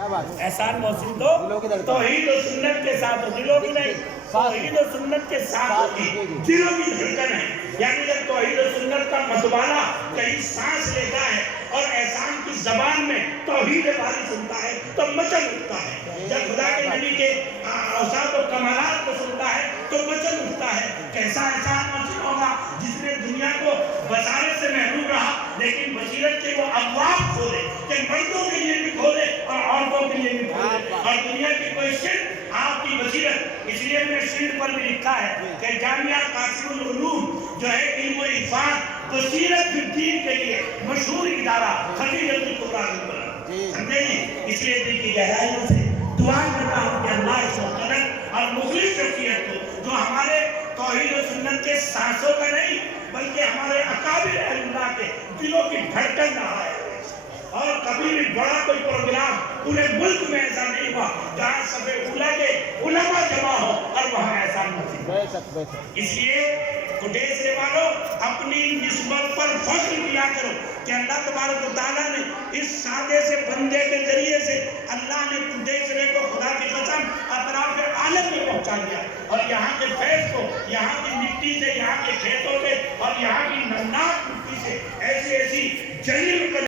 احسان محسن تو توحید و سنت کے ساتھ ہو، دلوں کی نہیں، توحید و سنت کے ساتھ ہوگی، دلوں کی دھڑکن ہے. یعنی جب توحید و سنت کا مدبانہ کہیں سانس لیتا ہے اور احسان کی زبان میں توحید باری سنتا ہے تو مچل اٹھتا ہے. جب خدا کے نبی کے اوصاف و کمالات کو سنتا ہے تو مچل اٹھتا ہے. کیسا احسان محسن ہوگا جس نے دنیا کو بصارت سے محروم رہا لیکن بصیرت کے وہ ابواب کھولے کہ مردوں کے لیے بھی کھولے اور عورتوں کے لیے بھی کھولے، اور دنیا کی کوئی شرک آپ کی بصیرت. اس لیے میں نے شیر پر بھی لکھا ہے کہ جامعہ قاسم العلوم جو ہے علم و عرفان بصیرت الدین کے لیے مشہور ادارہ خدیجۃ الکبریٰ بنا. سمجھے جی؟ اس لیے دل کی گہرائیوں سے دعا کرتا ہوں کہ اللہ اس مقدس اور مخلص شخصیت کو جو ہمارے توحید و سنت کے سانسوں کا نہیں بلکہ ہمارے اکابر اہل اللہ کے دلوں کی دھڑکن رہا ہے. اور کبھی بھی بڑا کوئی پروگرام پورے ملک میں ایسا نہیں ہوا جہاں صف اولیٰ کے علماء جمع ہو اور وہاں ایسا نہیں. اس لیے کوٹیسرے والوں اپنی نسبت پر فخر کیا کرو کہ اللہ تبارک و تعالیٰ نے اس سادے سے بندے کے ذریعے سے اللہ نے کوٹیسرے کو خدا کی قسم اطراف عالم میں پہنچا دیا، اور یہاں کے فیض کو یہاں کی مٹی سے، یہاں کے کھیتوں سے اور یہاں کی نمناک مٹی سے ایسی ایسی جلیل